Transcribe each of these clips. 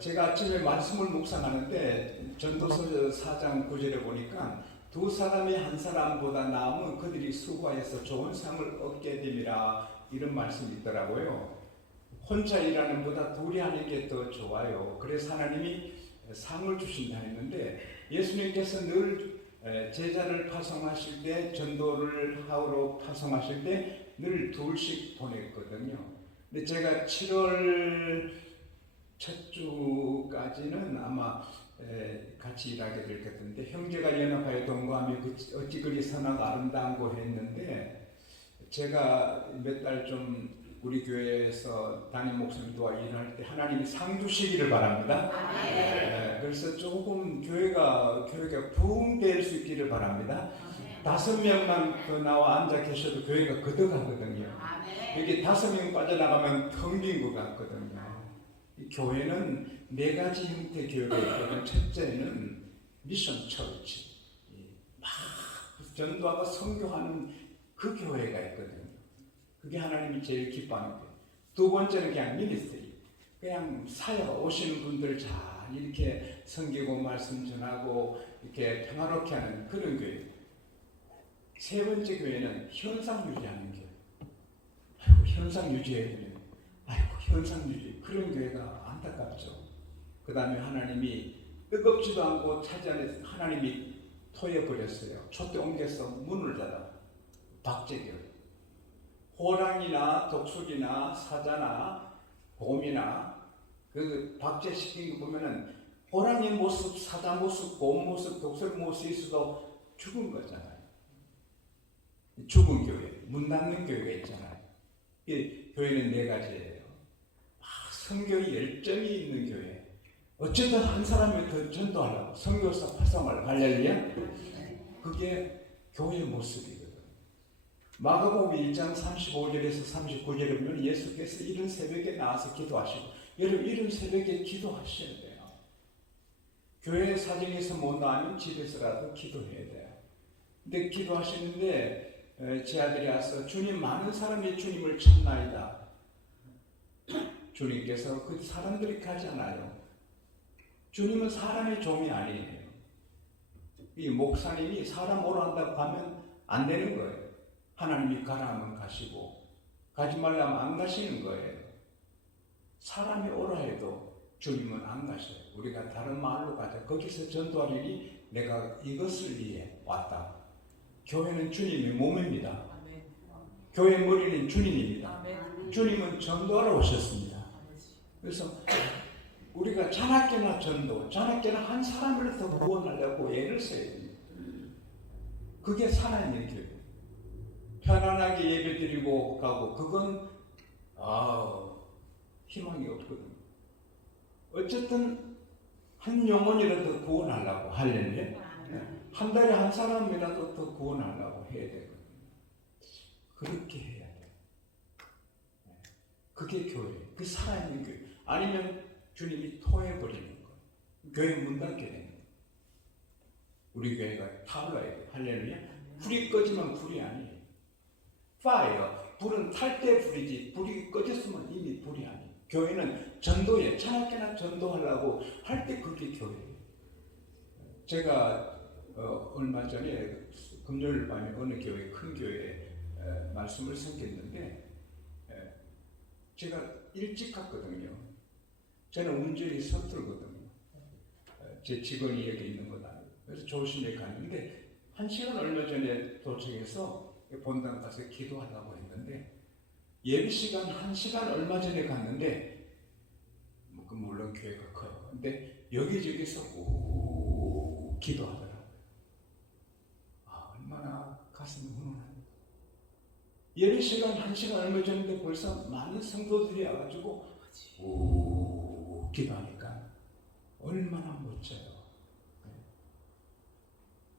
제가 아침에 말씀을 묵상하는데 전도서 4장 9절에 보니까 두 사람이 한 사람보다 나으면 그들이 수고하여서 좋은 상을 얻게 됨이라 이런 말씀이 있더라고요. 혼자 일하는 보다 둘이 하는 게 더 좋아요. 그래서 하나님이 상을 주신다 했는데 예수님께서 늘 제자를 파송하실 때 전도를 하러 파송하실 때 늘 둘씩 보냈거든요. 근데 제가 7월 첫 주까지는 아마 같이 일하게 될 것 같은데 형제가 연합하여 동거하며 어찌 그리 선하고 아름다운고 했는데 제가 몇 달 좀 우리 교회에서 담임 목사님과 일할 때 하나님이 상 주시기를 바랍니다. 그래서 조금 교회가 부흥될 수 있기를 바랍니다. 5명만 더 나와 앉아 계셔도 교회가 거듭하거든요. 여기 5명 빠져나가면 텅 빈 것 같거든요. 이 교회는 4가지 형태 교회가 있거든요. 첫째는 미션 처치, 막 전도하고 선교하는 그 교회가 있거든요. 그게 하나님이 제일 기뻐하는 거예요. 두 번째는 그냥 미니스트리, 그냥 사역 오시는 분들 잘 이렇게 섬기고 말씀 전하고 이렇게 평화롭게 하는 그런 교회. 세 번째 교회는 현상 유지하는 교회. 아이고 현상 유지해야 되네. 아이고 현상 유지. 그런 교회가 안타깝죠. 그 다음에 하나님이 뜨겁지도 않고 차지 안에서 하나님이 토해버렸어요. 촛대 옮겨서 문을 닫아. 박제교회. 호랑이나 독수리나 사자나 곰이나 그 박제시킨 거 보면은 호랑이 모습, 사자 모습, 곰 모습, 독수리 모습이 있어도 죽은 거잖아요. 죽은 교회, 문 닫는 교회가 있잖아요. 이 교회는 4가지예요. 선교의 열정이 있는 교회. 어쨌든 한 사람이 더 전도하려고 선교사 활성화를 할렐루야. 그게 교회의 모습이거든. 마가복음 1장 35절에서 39절에 보면 예수께서 이른 새벽에 나와서 기도하시고, 여러분 이른 새벽에 기도하셔야 돼요. 교회 사정에서 못 나오면 집에서라도 기도해야 돼요. 근데 기도하시는데 제 아들이 와서 주님, 많은 사람이 주님을 찾나이다. 주님께서 그 사람들이 가잖아요. 주님은 사람의 종이 아니에요. 이 목사님이 사람 오라 한다고 하면 안 되는 거예요. 하나님이 가라 하면 가시고 가지 말라면 안 가시는 거예요. 사람이 오라 해도 주님은 안 가셔요. 우리가 다른 마을로 가자. 거기서 전도하리니 내가 이것을 위해 왔다. 교회는 주님의 몸입니다. 교회 머리는 주님입니다. 주님은 전도하러 오셨습니다. 그래서 우리가 자나깨나 전도, 자나깨나 한 사람을 더 구원하려고 애를 써야 됩니다. 그게 살아있는 교회. 편안하게 예배 드리고 가고 그건 희망이 없거든요. 어쨌든 한 영혼이라도 구원하려고 할렐루야. 한 달에 한 사람이라도 더 구원하려고 해야 되거든요. 그렇게 해야 돼요. 그게 교회, 그 살아있는 교회. 아니면 주님이 토해버리는 거. 교회 문 닫게 되는 거. 우리 교회가 타올라야 돼요. 할렐루야. 불이 꺼지면 불이 아니에요. Fire. 불은 탈 때 불이지, 불이 꺼졌으면 이미 불이 아니에요. 교회는 전도에, 차갑게나 전도하려고 할 때 그게 교회예요. 제가 얼마 전에 금요일 밤에 어느 교회, 큰 교회에 말씀을 섬겼는데 제가 일찍 갔거든요. 저는 운전이 서툴거든요. 제 직원이 여기 있는 거다. 그래서 조심히 갔는데 1시간 얼마 전에 도착해서 본당 가서 기도하려고 했는데 예배 시간 1시간 얼마 전에 갔는데 물론 교회가 커요. 근데 여기저기서 기도하더라고요. 얼마나 가슴이 훈훈합니다. 예배 시간 1시간 얼마 전인데 벌써 많은 성도들이 와가지고 기도하니까 얼마나 멋져요.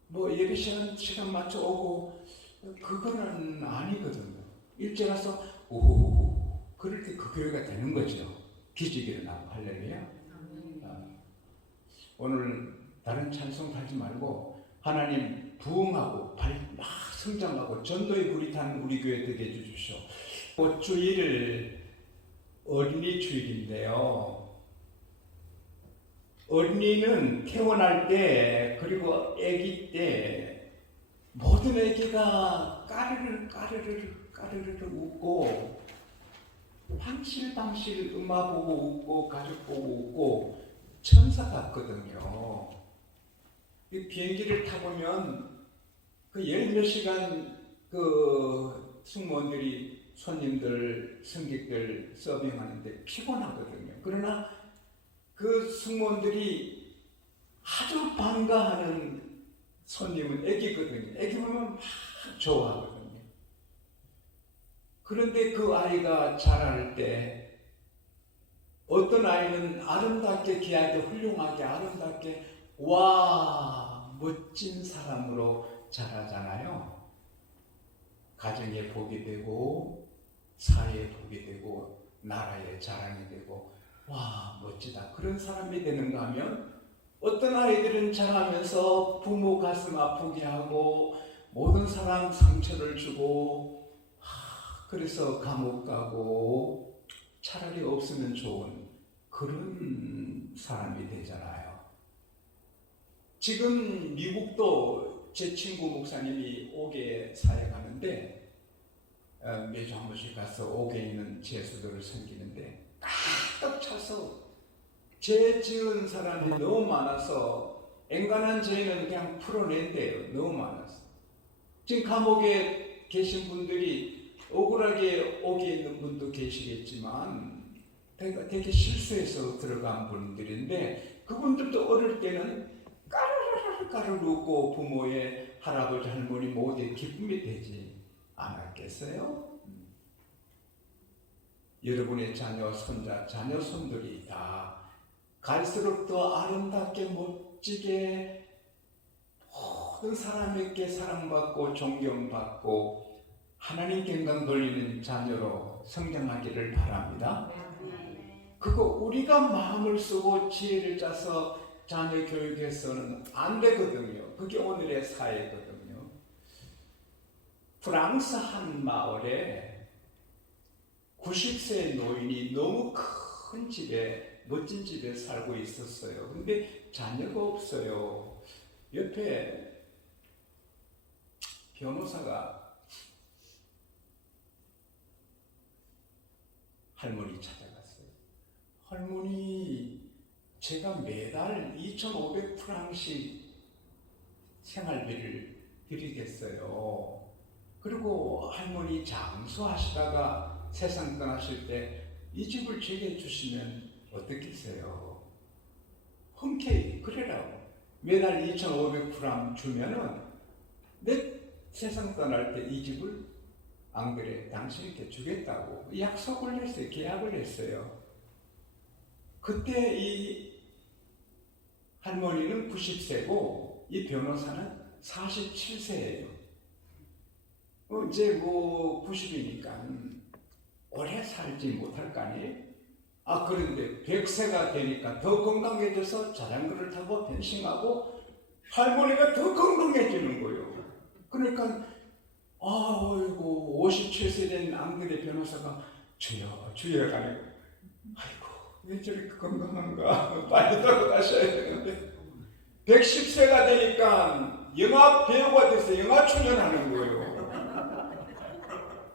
뭐 예배 시간 맞춰 오고 그거는 아니거든요. 일찍 와서 그럴 때 그 교회가 되는 거죠. 기적이 일어나고 할렐루야. 오늘 다른 찬송 하지 말고 하나님 부흥하고 막 성장하고 전도의 불이 타는 우리 교회 되게 해주십시오. 주일 어린이 주일인데요. 어린이는 태어날 때 그리고 아기 때 모든 아기가 까르르 웃고 방실방실 엄마 보고 웃고 가족 보고 웃고 천사 같거든요. 이 비행기를 타보면 그 열 몇 시간 그 승무원들이 손님들, 승객들 서빙하는데 피곤하거든요. 그러나 그 승무원들이 아주 반가워하는 손님은 애기거든요. 애기 보면 막 좋아하거든요. 그런데 그 아이가 자랄 때 어떤 아이는 아름답게 귀하게 훌륭하게 아름답게 와 멋진 사람으로 자라잖아요. 가정의 복이 되고 사회의 복이 되고 나라의 자랑이 되고 와 멋지다 그런 사람이 되는가 하면 어떤 아이들은 자라면서 부모 가슴 아프게 하고 모든 사람 상처를 주고 그래서 감옥 가고 차라리 없으면 좋은 그런 사람이 되잖아요. 지금 미국도 제 친구 목사님이 옥에 사역하는데 매주 한 번씩 가서 옥에 있는 제수들을 섬기는데 가득 차서 죄 지은 사람이 너무 많아서 앵간한 죄는 그냥 풀어낸대요. 너무 많아서. 지금 감옥에 계신 분들이 억울하게 옥에 있는 분도 계시겠지만 되게 실수해서 들어간 분들인데 그분들도 어릴 때는 까르르 웃고 부모의 할아버지 할머니 모두의 기쁨이 되지 않았겠어요? 여러분의 자녀 손자 자녀 손들이 다 갈수록 더 아름답게 멋지게 모든 사람에게 사랑받고 존경받고 하나님 영광 돌리는 자녀로 성장하기를 바랍니다. 그거 우리가 마음을 쓰고 지혜를 짜서 자녀 교육해서는 안 되거든요. 그게 오늘의 사회거든요. 프랑스 한 마을에 90세 노인이 너무 큰 집에 멋진 집에 살고 있었어요. 근데 자녀가 없어요. 옆에 변호사가 할머니 찾아갔어요. 할머니 제가 매달 2,500프랑씩 생활비를 드리겠어요. 그리고 할머니 장수하시다가 세상 떠나실 때 이 집을 제게 주시면 어떻겠어요? 흔쾌히 그래라고. 매달 2,500프랑 주면은 내 세상 떠날 때 이 집을 안 그래 당신께 주겠다고 약속을 했어요. 계약을 했어요. 그때 이 할머니는 90세고 이 변호사는 47세예요. 이제 뭐 90이니까 오래 살지 못할 거 아니에요? 그런데 100세가 되니까 더 건강해져서 자전거를 타고 펜싱하고 할머니가 더 건강해지는 거예요. 그러니까 아이고 57세 된 앙드레 변호사가 주여 주여가 아니고 아이고 왜 저렇게 건강한가 빨리 돌아가셔야 되는데 110세가 되니까 영화 배우가 돼서 영화 출연하는 거예요.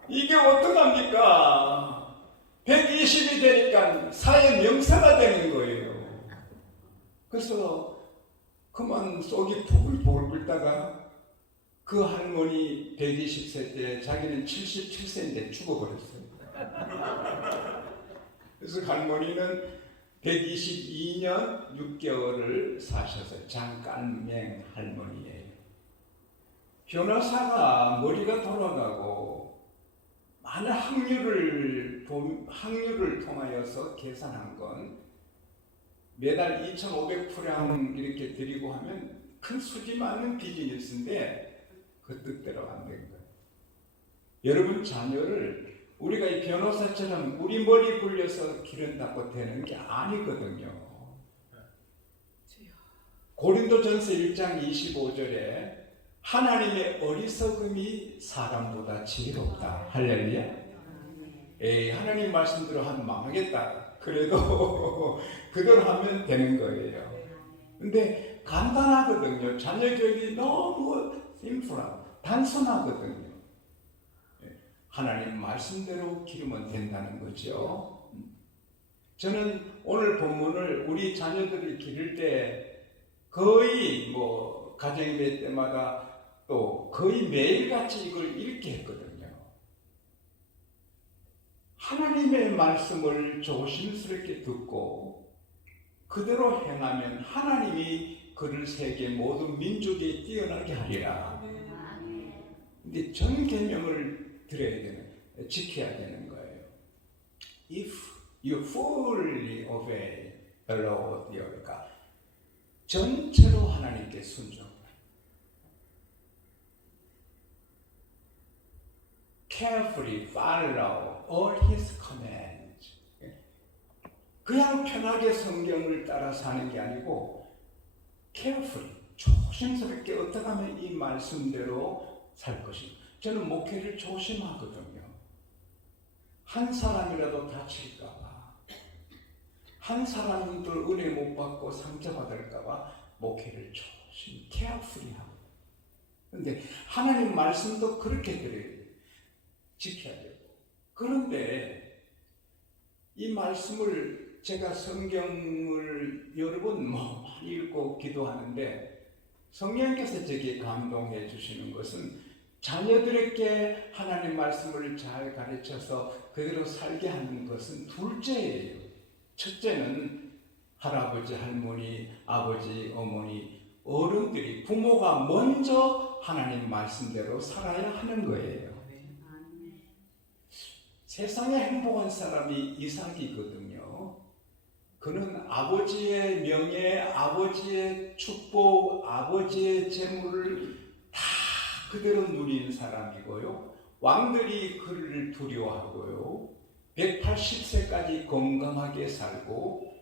이게 어떡합니까? 120이 되니까 사회 명사가 되는 거예요. 그래서 그만 속이 부글부글 끓다가 그 할머니 120세 때 자기는 77세인데 죽어버렸어요. 그래서 할머니는 122년 6개월을 사셔서 장간맹 할머니예요. 변호사가 머리가 돌아가고 많은 확률을 통하여서 계산한 건 매달 2,500프랑 이렇게 드리고 하면 큰 수지 많은 비즈니스인데 그 뜻대로 안 된 거예요. 여러분 자녀를 우리가 이 변호사처럼 우리 머리 굴려서 기른다고 되는 게 아니거든요. 고린도전서 1장 25절에 하나님의 어리석음이 사람보다 지혜롭다. 할렐루야. 하나님 말씀대로 하면 망하겠다. 그래도 그대로 하면 되는 거예요. 근데 간단하거든요. 자녀 교육이 너무 심플하고 단순하거든요. 하나님 말씀대로 기르면 된다는 거죠. 저는 오늘 본문을 우리 자녀들을 기를 때 거의 가정예배 때마다 또 거의 매일같이 이걸 읽게 했거든요. 하나님의 말씀을 조심스럽게 듣고 그대로 행하면 하나님이 그를 세계 모든 민족에 뛰어나게 하리라. 근데 전 계명을 지켜야 되는 거예요. If you fully obey the Lord your God, 전체로 하나님께 순종. Carefully follow all His commands. 그냥 편하게 성경을 따라 사는 게 아니고 carefully, 조심스럽게 어떻게 하면 이 말씀대로 살 것인가. 저는 목회를 조심하거든요. 한 사람이라도 다칠까 봐, 한 사람들 은혜 못 받고 상처받을까 봐 목회를 조심, carefully 하고. 그런데 하나님 말씀도 그렇게 드려요. 지켜야 되고. 그런데 이 말씀을 제가 성경을 여러 번 많이 읽고 기도하는데 성령께서 제게 감동해 주시는 것은 자녀들에게 하나님 말씀을 잘 가르쳐서 그대로 살게 하는 것은 둘째예요. 첫째는 할아버지, 할머니, 아버지, 어머니, 어른들이, 부모가 먼저 하나님 말씀대로 살아야 하는 거예요. 세상에 행복한 사람이 이삭이거든요. 그는 아버지의 명예, 아버지의 축복, 아버지의 재물을 다 그대로 누린 사람이고요. 왕들이 그를 두려워하고요. 180세까지 건강하게 살고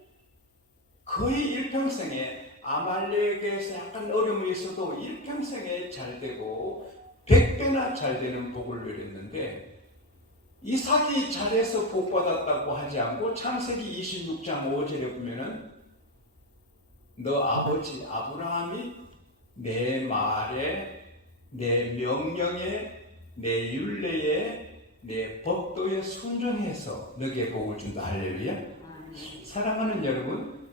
거의 일평생에 아말렉에서 약간 어려움이 있어도 일평생에 잘 되고 100배나 잘 되는 복을 누렸는데 이삭이 잘해서 복받았다고 하지 않고 창세기 26장 5절에 보면은 너 아버지 아브라함이 내 말에, 내 명령에, 내 율례에, 내 법도에 순종해서 너에게 복을 준다. 할렐루야. 사랑하는 여러분,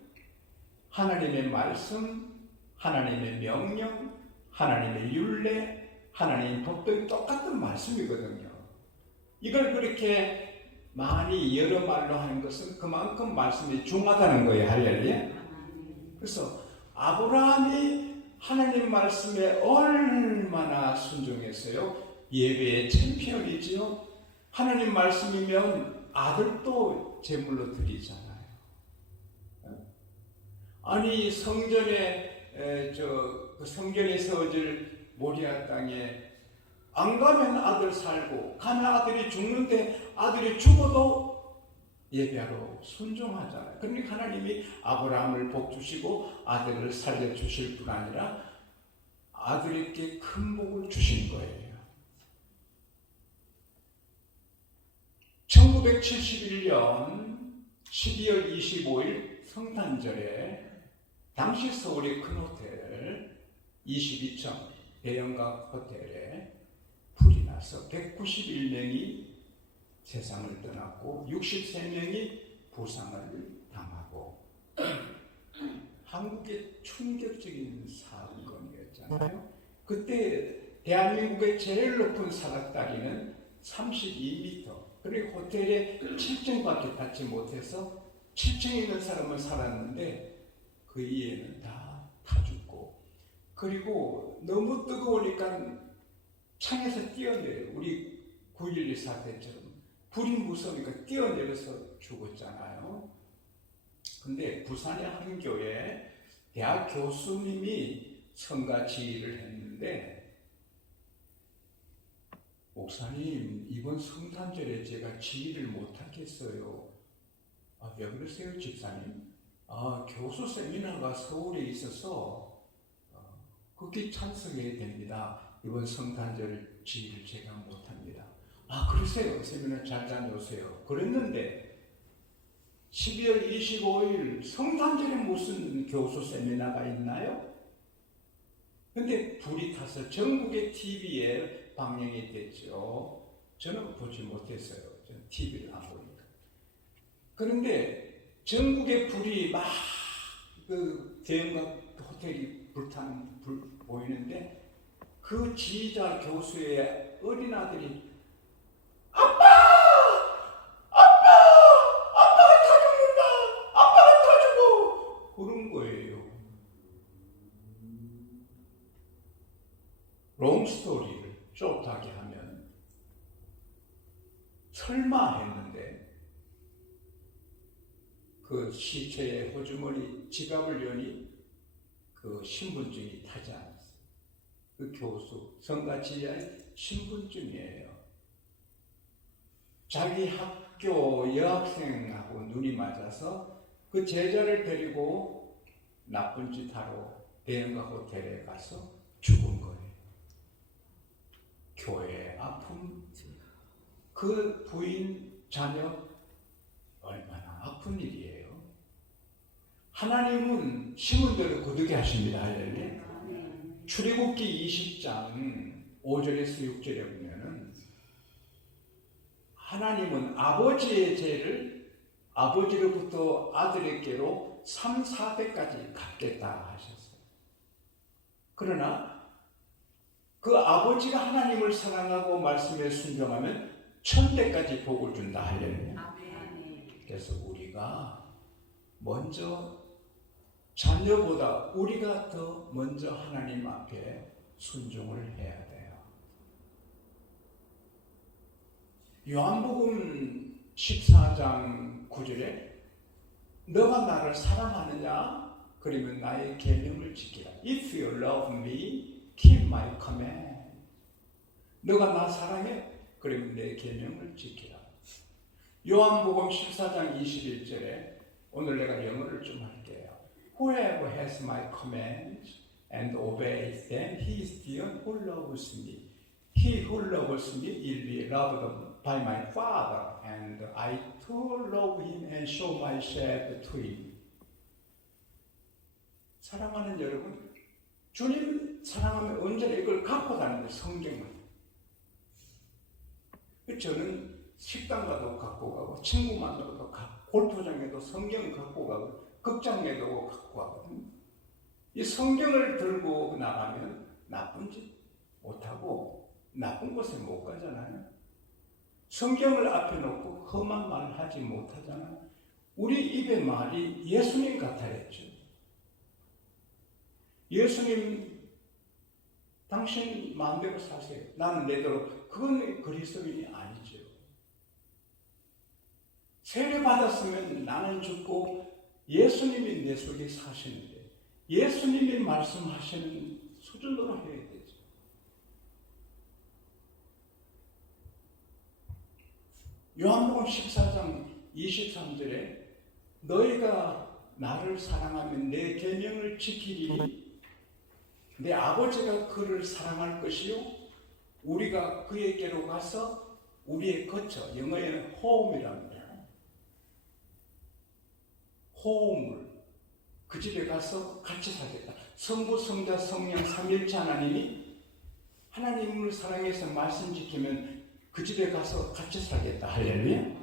하나님의 말씀, 하나님의 명령, 하나님의 율례, 하나님의 법도는 똑같은 말씀이거든요. 이걸 그렇게 많이 여러 말로 하는 것은 그만큼 말씀이 중하다는 거예요. 할렐루야. 그래서 아브라함이 하나님 말씀에 얼마나 순종했어요. 예배의 챔피언이지요. 하나님 말씀이면 아들도 제물로 드리잖아요. 아니 성전에 성전에 세워질 모리아 땅에 안 가면 아들 살고 가면 아들이 죽는데 아들이 죽어도 예배하러 순종하잖아요. 그러니까 하나님이 아브라함을 복 주시고 아들을 살려주실 뿐 아니라 아들에게 큰 복을 주신 거예요. 1971년 12월 25일 성탄절에 당시 서울의 큰 호텔 22층 대형각 호텔에 불이 나서 191명이 세상을 떠났고 63명이 부상을 당하고 한국의 충격적인 사건이었잖아요. 그때 대한민국의 제일 높은 사각다리는 32m. 그리고 호텔에 7층밖에 닿지 못해서 7층에 있는 사람은 살았는데 그 이외에는 다 죽고, 그리고 너무 뜨거우니까 창에서 뛰어내려. 우리 9.12 사태처럼 불이 무서우니까 뛰어내려서 죽었잖아요. 근데 부산의 한 교회 대학 교수님이 성가 지휘를 했는데, 목사님 이번 성탄절에 제가 지휘를 못하겠어요. 왜 그러세요 집사님? 교수 세미나가 서울에 있어서 거기 참석해야 됩니다. 이번 성탄절 지휘를 제가 못합니다. 그러세요. 세미나 잘 다녀오세요. 그랬는데 12월 25일 성탄절에 무슨 무슨 교수 세미나가 있나요? 근데 불이 타서 전국의 TV에 방영이 됐죠. 저는 보지 못했어요. 저는 TV를 안 보니까. 그런데 전국의 불이 막 그 대형각 호텔이 불타는 불 보이는데 그 지휘자 교수의 어린아들이 아빠가 다 죽는다! 아빠가 다 죽어! 그런 거예요. 롱스토리를 숏하게 하면 설마 했는데 그 시체의 호주머니 지갑을 여니 그 신분증이 타지 않았어요. 그 교수, 성가지의 신분증이에요. 자기 학교 여학생하고 눈이 맞아서 그 제자를 데리고 나쁜 짓 하러 대형가 호텔에 가서 죽은 거예요. 교회의 아픔, 그 부인, 자녀 얼마나 아픈 일이에요. 하나님은 심은 대로 거두게 하십니다. 할렐루야. 출애굽기 20장 5절에서 6절에 보면은 하나님은 아버지의 죄를 아버지로부터 아들에게로 3, 4배까지 갚겠다 하셨어요. 그러나 그 아버지가 하나님을 사랑하고 말씀에 순종하면 1000배까지 복을 준다. 할렐루야. 그래서 우리가 먼저 자녀보다 우리가 더 먼저 하나님 앞에 순종을 해야 돼요. 요한복음 14장 9절에 너가 나를 사랑하느냐? 그러면 나의 계명을 지키라. If you love me, keep my command. 너가 나 사랑해? 그러면 내 계명을 지키라. 요한복음 14장 21절에 오늘 내가 영어를 좀 할게요. Whoever has my commands and obeys them, he is the one who loves me. He who loves me will be loved by my Father, and I too love him and show myself to him. 사랑하는 여러분, 주님 사랑하면 언제나 이걸 갖고 다니는데 성경을. 저는 식당 가도 갖고 가고 친구 만나도 갖고 골프장에도 성경 갖고 가고 극장에도 갖고 가거든요. 이 성경을 들고 나가면 나쁜 짓 못하고 나쁜 곳에 못 가잖아요. 성경을 앞에 놓고 험한 말을 하지 못하잖아요. 우리 입의 말이 예수님 같아야죠. 예수님 당신 마음대로 사세요. 나는 내대로. 그건 그리스도인이 아니죠. 세례 받았으면 나는 죽고 예수님이 내 속에 사시는데 예수님이 말씀하시는 수준으로 해야 되죠. 요한복음 14장 23절에 너희가 나를 사랑하면 내 계명을 지키리니 내 아버지가 그를 사랑할 것이요 우리가 그에게로 가서 우리의 거처, 영어에는 home이랍니다. 호흡을 그 집에 가서 같이 살겠다. 성부, 성자, 성령 삼일체 하나님이 하나님을 사랑해서 말씀 지키면 그 집에 가서 같이 살겠다. 할렐루야.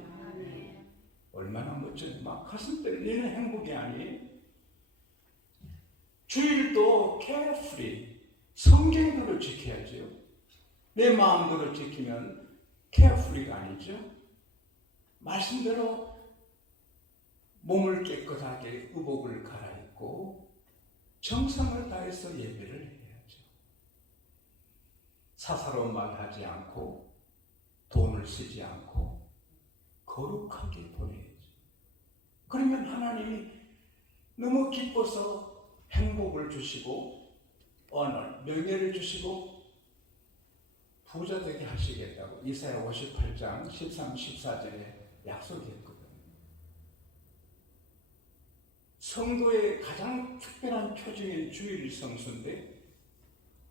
얼마나 멋져요. 막 가슴 떨리는 행복이 아니에요. 주일도 carefully 성경대로 지켜야죠. 내 마음대로 지키면 carefully가 아니죠. 말씀대로 몸을 깨끗하게 의복을 갈아입고 정성을 다해서 예배를 해야죠. 사사로운 말 하지 않고 돈을 쓰지 않고 거룩하게 보내야죠. 그러면 하나님이 너무 기뻐서 행복을 주시고 언어, 명예를 주시고 부자 되게 하시겠다고 이사야 58장 13, 14절에 약속했거든요. 성도의 가장 특별한 표징인 주일 성수인데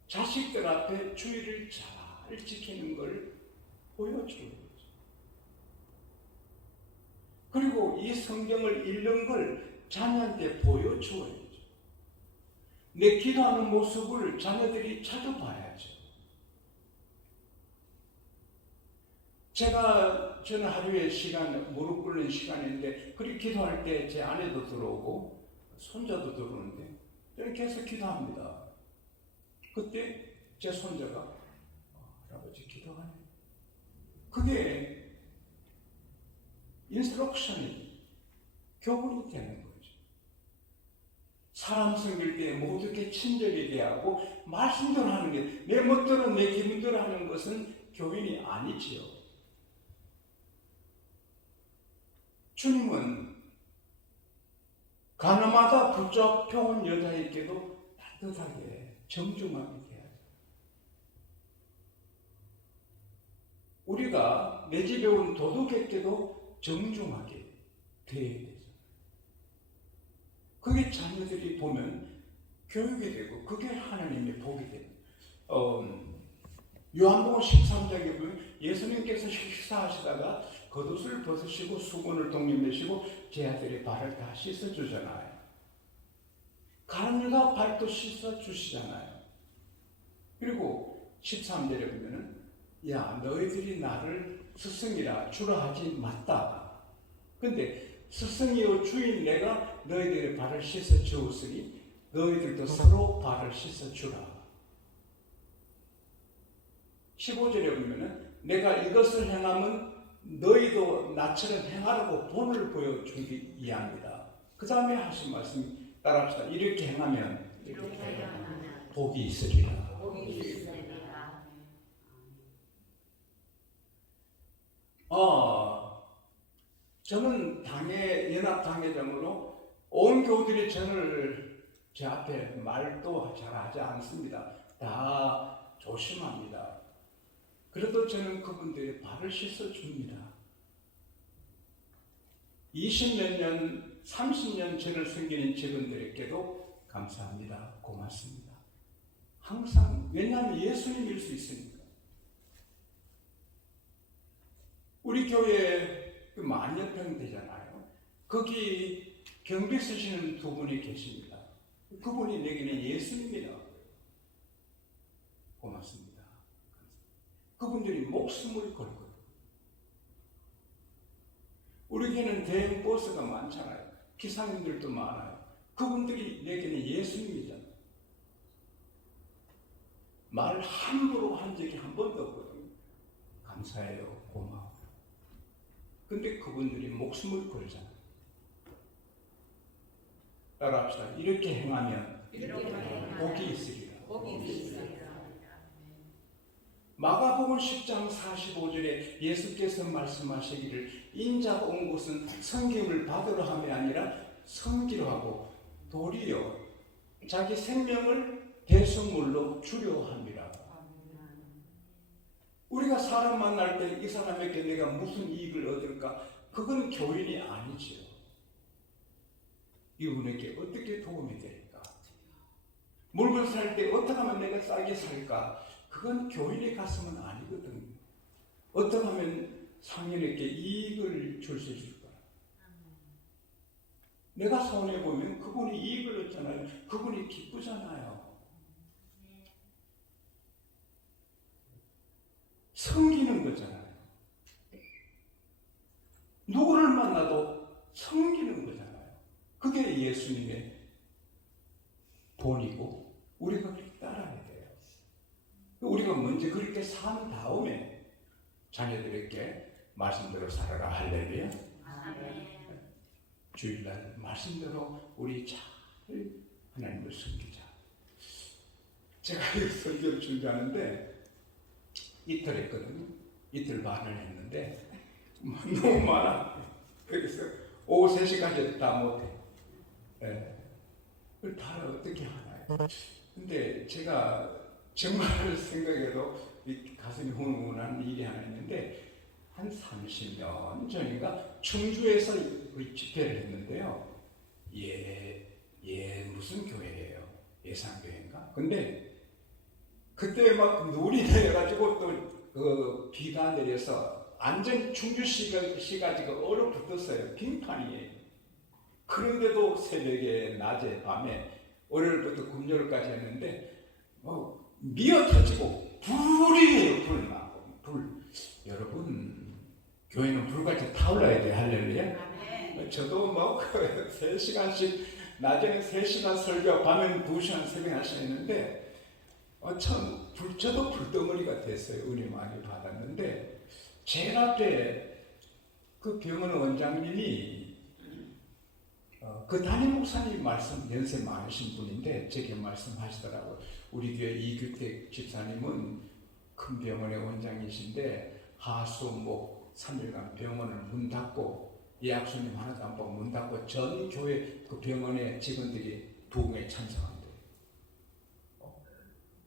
자식들 앞에 주일을 잘 지키는 걸 보여주는 거죠. 그리고 이 성경을 읽는 걸 자녀한테 보여주어야죠. 내 기도하는 모습을 자녀들이 자주 봐야죠. 저는 하루에 무릎 꿇는 시간인데, 그렇게 기도할 때 제 아내도 들어오고, 손자도 들어오는데, 저는 계속 기도합니다. 그때 제 손자가, 할아버지 기도하네. 그게 인스트럭션이, 교훈이 되는 거죠. 사람 섬길 때 모두께 친절히 대하고, 말씀대로 하는 게, 내 멋대로 내 기분대로 하는 것은 교훈이 아니지요. 주님은 가나마다 붙잡혀온 여자에게도 따뜻하게 정중하게 대하죠. 우리가 내 집에 온 도둑에게도 정중하게 대해야 되죠. 그게 자녀들이 보면 교육이 되고 그게 하나님의 복이 돼요. 요한복음 13장에 보면 예수님께서 식사하시다가 겉옷을 벗으시고 수건을 동여매시고 제 아들의 발을 다 씻어주잖아요. 가는 여자 발도 씻어주시잖아요. 그리고 13절에 보면은 야 너희들이 나를 스승이라 주라 하지 맞다. 근데 스승이요 주인 내가 너희들의 발을 씻어주었으니 너희들도 서로 발을 씻어주라. 15절에 보면은 내가 이것을 행하면 너희도 나처럼 행하라고 본을 보여주기 위함이다. 그 다음에 하신 말씀 따라합시다. 이렇게 행하면 복이 있으리라. 저는 연합당회장으로 온 교우들이 저를 제 앞에 말도 잘 하지 않습니다. 다 조심합니다. 그래도 저는 그분들의 발을 씻어줍니다. 20몇 년, 30년 저를 섬기는 직원들에게도 감사합니다. 고맙습니다. 항상, 왜냐하면 예수님일 수 있으니까. 우리 교회 만년평 되잖아요. 거기 경비 쓰시는 두 분이 계십니다. 그분이 내게는 예수님이라고 해요. 고맙습니다. 그분들이 목숨을 걸고 우리 교회는 대형 버스가 많잖아요. 기사님들도 많아요. 그분들이 내게는 예수님이잖아요. 말 함부로 한 적이 한 번도 없거든요. 감사해요. 고마워요. 근데 그분들이 목숨을 걸잖아요. 따라합시다. 이렇게 행하면 복이 있으리라. 마가복음 10장 45절에 예수께서 말씀하시기를 인자가 온 곳은 섬김을 받으러 함이 아니라 섬기려 하고 도리어 자기 생명을 대속물로 주려 함이라. 우리가 사람 만날 때 이 사람에게 내가 무슨 이익을 얻을까? 그건 교인이 아니지요. 이분에게 어떻게 도움이 될까? 물건 살 때 어떻게 하면 내가 싸게 살까? 그건 교인의 가슴은 아니거든요. 어떻게 하면 상인에게 이익을 줄 수 있을까? 내가 손해보면 그분이 이익을 얻잖아요. 그분이 기쁘잖아요. 섬기는 거잖아요. 누구를 만나도 섬기는 거잖아요. 그게 예수님의 본이고 우리가 그렇게 따라야 돼요. 우리가 먼저 그렇게 산 다음에 자녀들에게 말씀대로 살아라. 할렐루야. 주일날 말씀대로 우리 잘 하나님을 섬기자. 제가 이 설교를 준비하는데 이틀 했거든요. 이틀 반을 했는데 너무 많아. 그래서 오후 3시까지 다 못해. 그걸 다 어떻게 하나요? 근데 제가 정말 생각해도 가슴이 훈훈한 일이 하나 있는데 한 30년 전인가 충주에서 집회를 했는데요. 무슨 교회예요? 예산교회인가? 근데 그때 막 눈이 내려가지고 또 비가 내려서 완전 충주시가 지금 얼어붙었어요. 빙판이에요. 그런데도 새벽에, 낮에, 밤에 월요일부터 금요일까지 했는데 미어 터지고 불이에요. 불 나고 불. 여러분 교회는 불같이 타올라야 돼. 할렐루야. 저도 뭐 3시간씩 낮에는 3시간 설교, 밤에는 2시간 새벽 1시간 했는데 저도 불덩어리가 됐어요. 은혜 많이 받았는데 제일 앞에 그 병원 원장님이 그 담임 목사님 말씀 연세 많으신 분인데 제게 말씀하시더라고요. 우리 교회 이규택 집사님은 큰 병원의 원장이신데 하수목 3일간 병원을 문 닫고 예약 손님 하나도 안 보고 문 닫고 전 교회 그 병원의 직원들이 부흥에 참석한대요.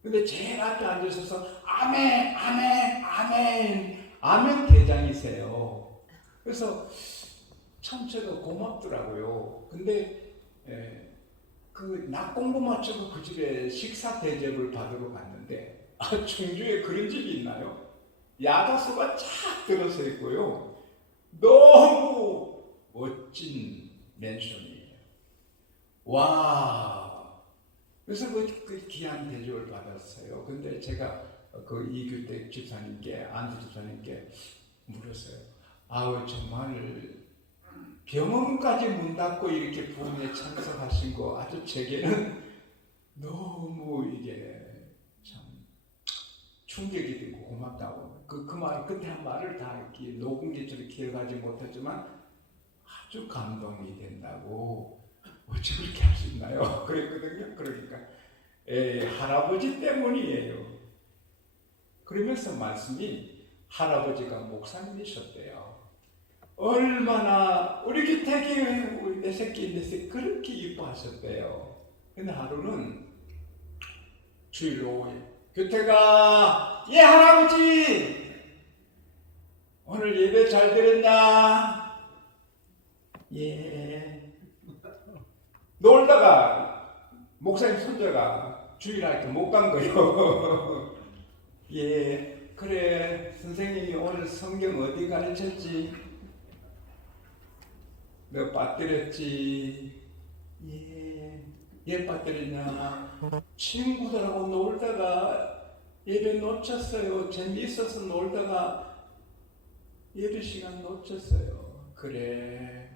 근데 제일 앞에 앉으셔서 아멘 아멘 아멘 아멘 대장이세요. 그래서 참 제가 고맙더라고요. 근데 그 낮 공부 마치고 그 집에 식사 대접을 받으러 갔는데 충주에 그런 집이 있나요? 야자수가 쫙 들어서 있고요. 너무 멋진 맨션이에요. 와. 그래서 그 귀한 대접을 받았어요. 근데 제가 그 이규택 집사님께 안수 집사님께 물었어요. 아우 정말 병원까지 문 닫고 이렇게 부흥에 참석하신 거 아주 제게는 너무 이게 참 충격이 되고 고맙다고. 그 말 끝에 한 말을 다 이렇게 녹음기처럼 기억하지 못했지만 아주 감동이 된다고. 어찌 그렇게 할 수 있나요? 그랬거든요. 그러니까 할아버지 때문이에요. 그러면서 말씀이 할아버지가 목사님이셨대요. 얼마나 우리 기택이 우리 내 새끼 그렇게 이뻐하셨대요. 근데 하루는 주일 오후에 규택아, 예 할아버지 오늘 예배 잘 드렸냐? 예. 놀다가 목사님 손자가 주일학교 못 간 거요. 예, 그래 선생님이 오늘 성경 어디 가르쳤지? 너 빠뜨렸지? 예, 빠뜨렸냐? 친구들하고 놀다가 예배 놓쳤어요. 재미있어서 놀다가 예배 시간 놓쳤어요. 그래.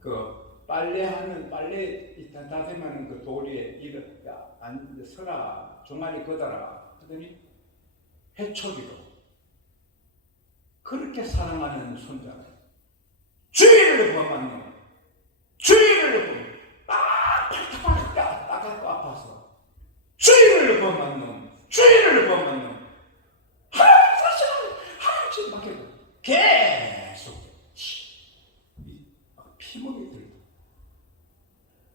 그 빨래 있다 다듬하는 그 도리에 서라 종아리 걷어라 하더니 해초리로 그렇게 사랑하는 손자가 주의를 범한 놈, 주의를 범, 팔 따갑고 아파서 주의를 범한 놈, 주의를 범한 놈, 하나씩 막혀도 계속 피멍이 들고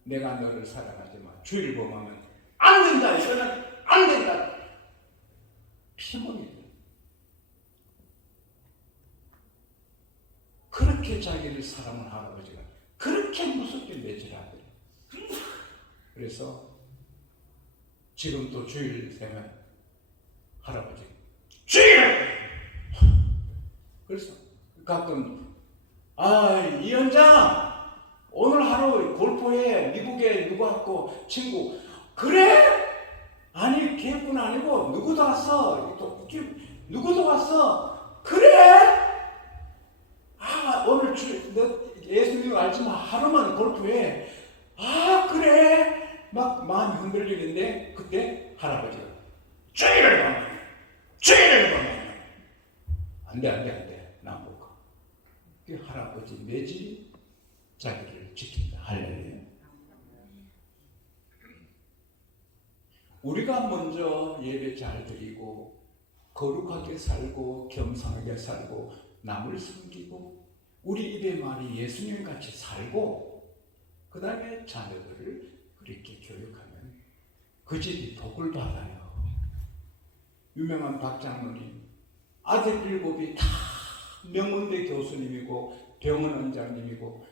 내가 너를 사랑하지만 주의를 범하면 안 된다, 이거는 안 된다. 피멍이 들고 그렇게 자기를 사랑하는 할아버지가 그렇게 무섭게 매질하더래요. 그래서 지금 또 주일 되면 할아버지 주일! 그래서 가끔 이 연장 오늘 하루 골프에 미국에 누구 왔고 친구 그래? 아니 걔뿐 아니고 누구도 왔어. 또 누구도 왔어. 그래? 오늘 너 예수님 알지만 하루만 골프해. 그래? 막 마음이 흔들리는데 그때 할아버지가 주의를 범하네. 주의를 범하네. 안돼 나 못 가. 그 할아버지 매질이 자기를 지킨다. 할렐루야. 우리가 먼저 예배 잘 드리고 거룩하게 살고 겸손하게 살고 남을 섬기고 우리 입의 말이 예수님같이 살고 그 다음에 자녀들을 그렇게 교육하면 그 집이 복을 받아요. 유명한 박장로님 아들 7이 다 명문대 교수님이고 병원 원장님이고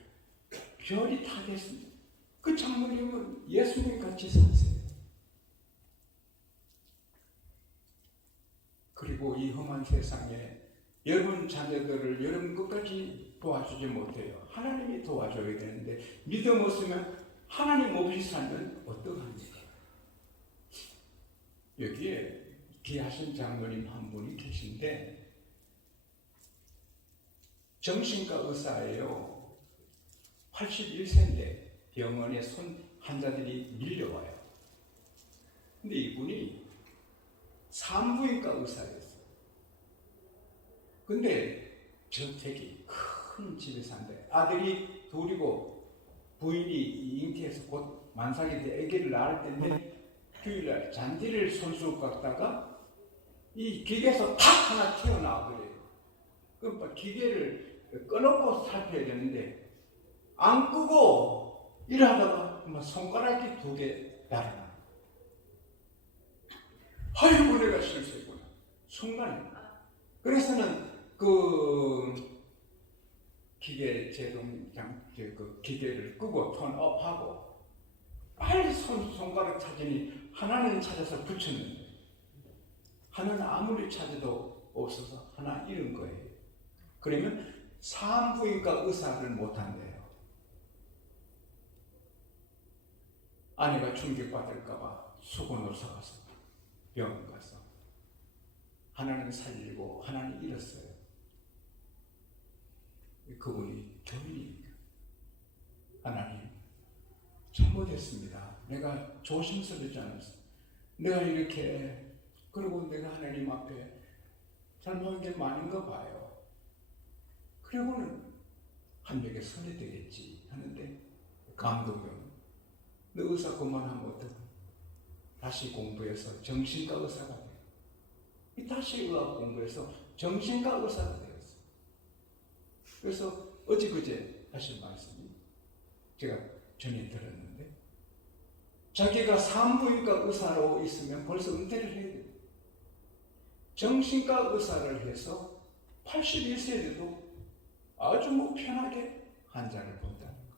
별이 다 됐습니다. 그 장로님은 예수님같이 사세요. 그리고 이 험한 세상에 여러분 자녀들을 여러분 끝까지 도와주지 못해요. 하나님이 도와줘야 되는데 믿음 없으면 하나님 없이 살면 어떡합니까? 여기에 귀하신 장로님 한 분이 계신데 정신과 의사예요. 81세인데 병원에 환자들이 밀려와요. 근데 이분이 산부인과 의사였어요. 근데 저택이 큰 집에 산대. 아들이 둘이고 부인이 잉태해서 곧 만삭이 돼 아기를 낳을 때인데 휴일날 잔디를 손수 깎다가 이 기계에서 탁 하나 튀어나와버려요. 그럼 기계를 꺼놓고 살펴야 되는데 안 끄고 일하다가 손가락이 2개 달아나. 아이고 내가 실수했구나. 순간에. 그래서는 그 기계 그 기계를 끄고 턴업하고 빨리 손가락 찾으니 하나는 찾아서 붙였는데 하나는 아무리 찾아도 없어서 하나 잃은 거예요. 그러면 산부인과 의사를 못한대요. 아내가 충격받을까봐 수건을 사가서 병원 가서 하나는 살리고 하나는 잃었어요. 그분이 교인입니다. 하나님 잘못했습니다. 내가 조심스럽지 않았어. 내가 이렇게 그리고 내가 하나님 앞에 잘못한 게 많은가 봐요. 그리고는 한 벽에 서야 되겠지 하는데 감독은 너 의사 그만하면 어떡해? 다시 공부해서 정신과 의사가 돼. 다시 의학 공부해서 정신과 의사가 되었어. 그래서 어제그제 하신 말씀이 제가 전에 들었는데 자기가 산부인과 의사로 있으면 벌써 은퇴를 해야 돼요. 정신과 의사를 해서 81세에도 아주 편하게 환자를 본다는 거.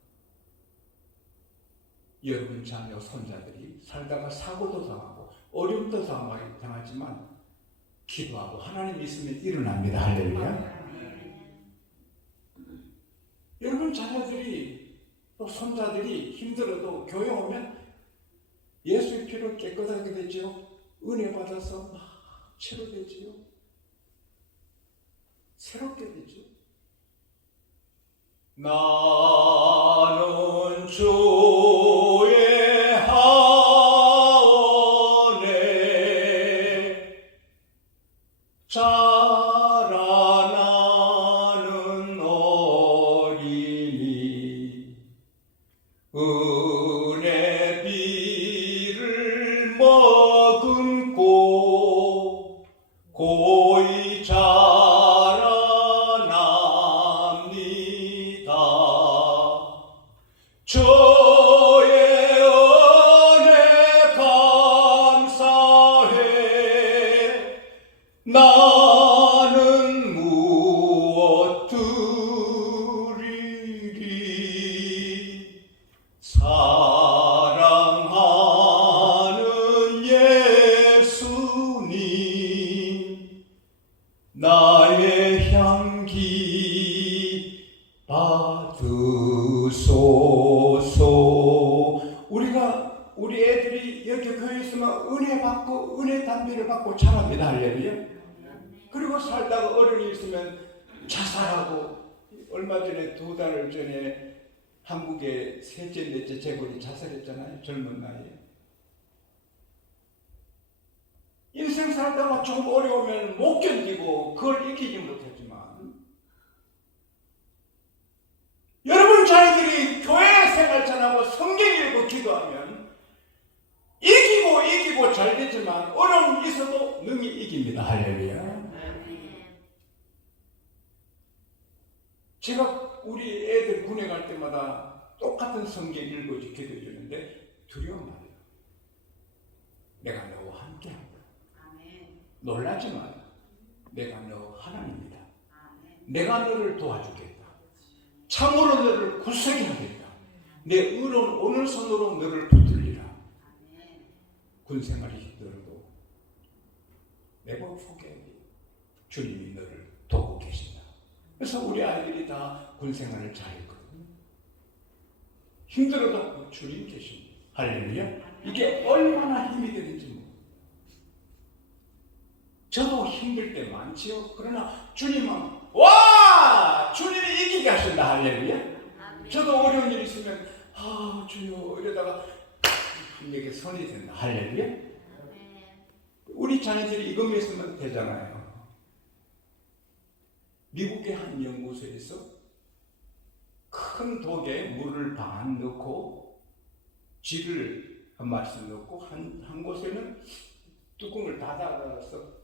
여러분 자녀 손자들이 살다가 사고도 당하고 어려움도 당하지만 기도하고 하나님 있으면 일어납니다. 할렐루야. 여러분 자녀들이 또 손자들이 힘들어도 교회 오면 예수의 피로 깨끗하게 되지요. 은혜 받아서 막 치료되지요. 새롭게 되죠. 나는 주의 하원에 자라나는 어린이 은혜 비를 머금고 고이 자라납니다. 주의 은혜 감사해. 나는 무엇 드리리. 사랑하는 예수님 나의 향기 받으소서. 우리 애들이 여기 교회에 있으면 은혜 받고 은혜 담비를 받고 자랍니다. 할렐루야. 그리고 살다가 어른이 있으면 자살하고 얼마 전에 2달 전에 한국의 셋째 넷째 재벌이 자살했잖아요. 젊은 나이에. 인생 살다가 좀 어려우면 못 견디고 그걸 이기지 못하지만 여러분 자녀들이 교회 생활 잘하고 성경 읽고 기도하면 이기고 잘 되지만 어려움이 있어도 능히 이깁니다. 할렐루야. 제가 우리 애들 군에 갈 때마다 똑같은 성경 읽고 기도해 주는데 두려움 말이에요. 내가 너와 함께 한다. 놀라지 마라. 내가 너 하나님이다. 내가 너를 도와주겠다. 참으로 너를 굳세게 하겠다. 내 의로운 오른손으로 너를 붙들리라. 군생활이 힘들어도 내가 포기하기. 주님이 너를 돕고 계신다. 그래서 우리 아이들이 다 군생활을 잘했거든요. 힘들어도 주님 계십니다. 할렐루야. 이게 얼마나 힘이 되는지 저도 힘들 때 많지요. 그러나 주님은 와! 주님이 이기게 하신다. 할렐루야. 저도 어려운 일 있으면 주여 이러다가 내게 손이 된다. 할렐루야. 우리 자녀들이 이거 믿으면 되잖아요. 미국의 한 연구소에서 큰 독에 물을 반 넣고 쥐를 한 마리씩 넣고 한 곳에는 뚜껑을 닫아서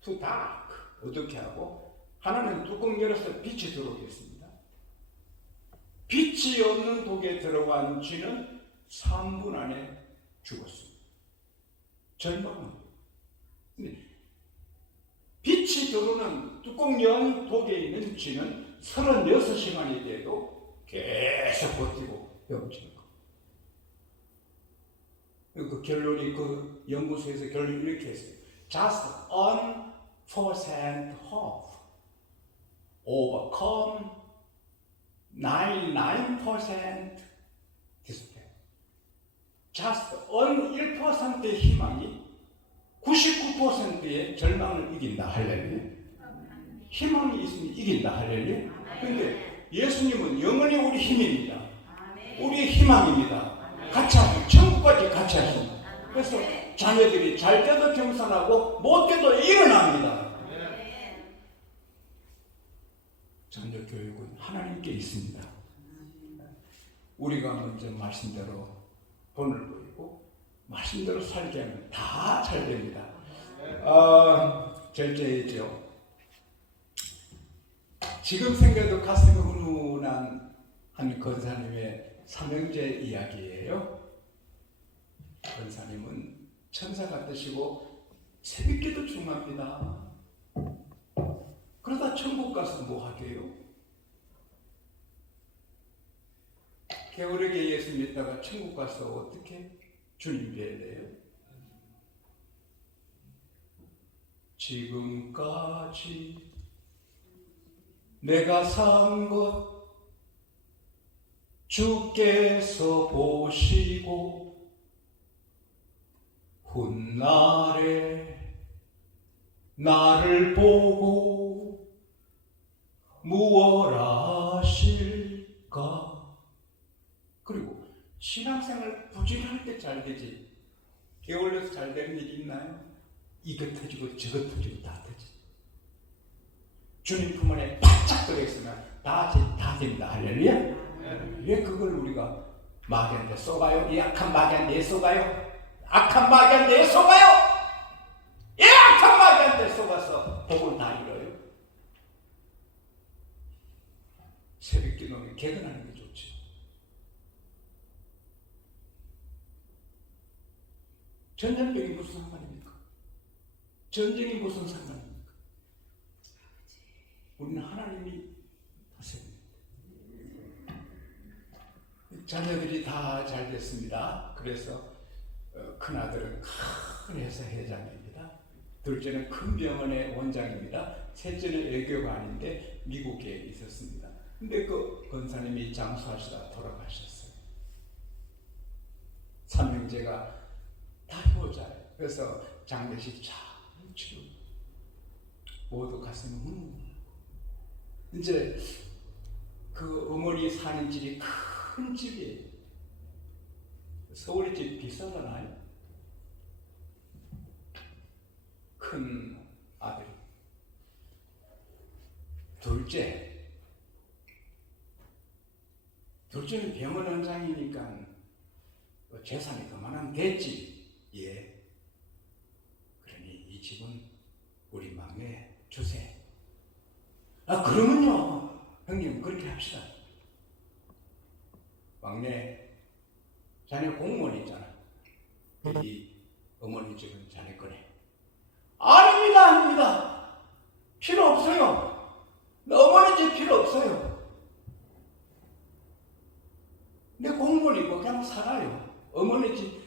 투 다크 어둡게 하고 하나는 뚜껑 열어서 빛이 들어오게 했습니다. 빛이 없는 독에 들어간 쥐는 3분 안에 죽었습니다. 절망은 빛이 들어오는 뚜껑 연 독에 있는 쥐는 36시간이 돼도 계속 버티고 헤엄치는 거. 그 결론이 그 연구소에서 결론이 이렇게 했어요. Just 1% hope overcome 99% despair. Just 1%의 희망이 99%의 절망을 이긴다. 할렐루야. 희망이 있으면 이긴다. 할렐루야. 그런데 예수님은 영원히 우리 힘입니다. 우리의 희망입니다. 같이 하십니다. 천국까지 같이 하십니다. 그래서 자녀들이 잘 때도 겸손하고 못 때도 일어납니다. 자녀 교육은 하나님께 있습니다. 우리가 먼저 말씀대로 본을 보이고 말씀대로 살게 하면 다 잘 됩니다. 절제했죠. 지금 생각해도 가슴이 훈훈한 한 권사님의 삼형제 이야기예요. 권사님은 천사 같으시고 새벽기도 중합니다. 그러다 천국 가서 뭐 하게요? 게으르게 예수 믿다가 천국 가서 어떻게 주님 뵐래요? 지금까지 내가 산 것 주께서 보시고 훗날에 나를 보고 무엇 하실까? 그리고 신앙생활 부지런할 때 잘 되지. 게을러서 잘 되는 일이 있나요? 이것 터지고 저것 터지고 다 터지. 주님 품 안에 바짝 들어있으면 다 됩니다. 할렐루야. 왜 그걸 우리가 마귀한테 쏘가요? 이 악한 마귀한테 쏘가요? 악한 마귀한테 쏘가요? 이 악한 마귀한테 쏘가서 복을 다 잃어요. 새벽 기도는 개근하는 게 좋죠. 전염병이 무슨 상관입니까? 전쟁이 무슨 상관입니까? 우리는 하나님이 하십니다. 자녀들이 다 잘 됐습니다. 그래서 큰아들은 큰 회사 회장입니다. 둘째는 큰 병원의 원장입니다. 셋째는 외교관인데 미국에 있었습니다. 근데 그 권사님이 장수하시다 돌아가셨어요. 삼형제가 다 효자예요. 그래서 장례식 잘 치르고 모두 가슴은 이제 그 어머니 사는 집이 큰 집이에요. 서울의 집 비싸잖아요. 큰 아들, 둘째는 병원 원장이니까 재산이 그만하면 됐지. 예. 그러니 이 집은 우리 막내 주세요. 그러면요, 형님 그렇게 합시다. 막내 자네 공무원 있잖아. 이 어머니 집은 자네 거네. 아닙니다. 필요 없어요. 어머니 집 필요 없어요. 내 공무원이고 그냥 살아요. 어머니 집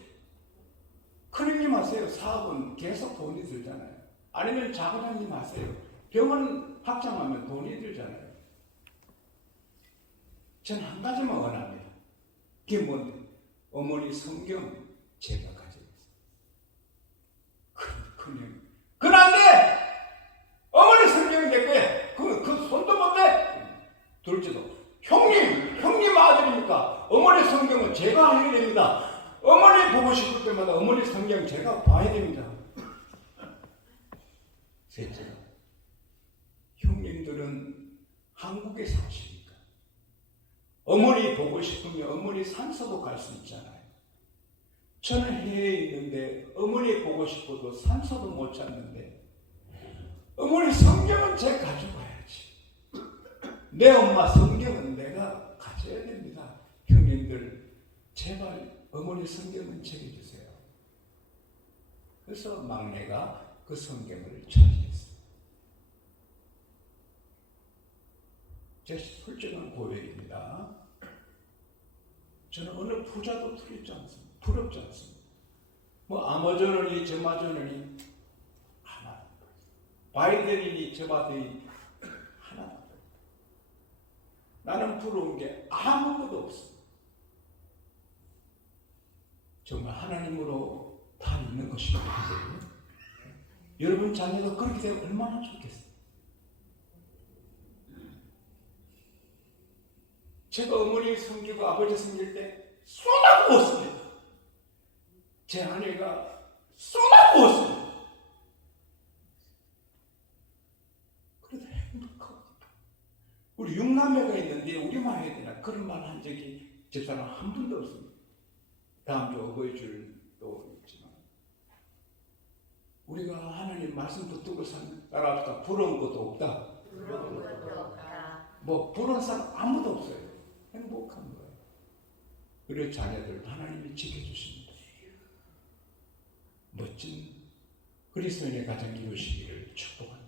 큰형님 하세요. 사업은 계속 돈이 들잖아요. 아니면 작은형님 하세요. 병원 확장하면 돈이 들잖아요. 저는 한 가지만 원합니다. 그게 뭔데? 어머니 성경 제가 가지고 있어요. 그냥 그런데 어머니 성경이 내 거야. 그 손도 못 대. 둘째도 형님 아들이니까 어머니 성경은 제가 해야 됩니다. 어머니 보고 싶을 때마다 어머니 성경 제가 봐야 됩니다. 셋째로 형님들은 한국에 사시니까 어머니 보고 싶으면 어머니 산소도 갈 수 있잖아요. 저는 해외에 있는데 어머니 보고 싶어도 산소도 못 찾는데 어머니 성경은 제가 가져가야지. 내 엄마 성경은 내가 가져야 됩니다. 형님들 제발 어머니 성경은 챙겨주세요. 그래서 막내가 그 성경을 차지했어요. 제 솔직한 고백입니다. 저는 어느 부자도 부럽지 않습니다. 뭐 아마존이니 저마존이니 하나, 바이든이니 저바든이 하나. 나는 부러운 게 아무것도 없어. 정말 하나님으로 다 있는 것입니다. 여러분 자녀가 그렇게 되면 얼마나 좋겠어요. 제가 어머니 섬기고 아버지 섬길 때 쏟아부었습니다. 제 아내가 쏟아부었습니다. 그래도 행복하고 우리 6남매가 있는데 우리만 해야 되나 그런 말 한 적이 집사람 한 번도 없습니다. 다음 주 어버이줄도 있지만 우리가 하나님 말씀 붙들고 따라합시다. 부러운 것도 없다. 부러운 것도 없다. 뭐 부러운 사람 아무도 없어요. 행복한 거예요. 우리 자녀들 하나님이 지켜주십니다. 멋진 그리스도인의 가정 이루시기를 축복합니다.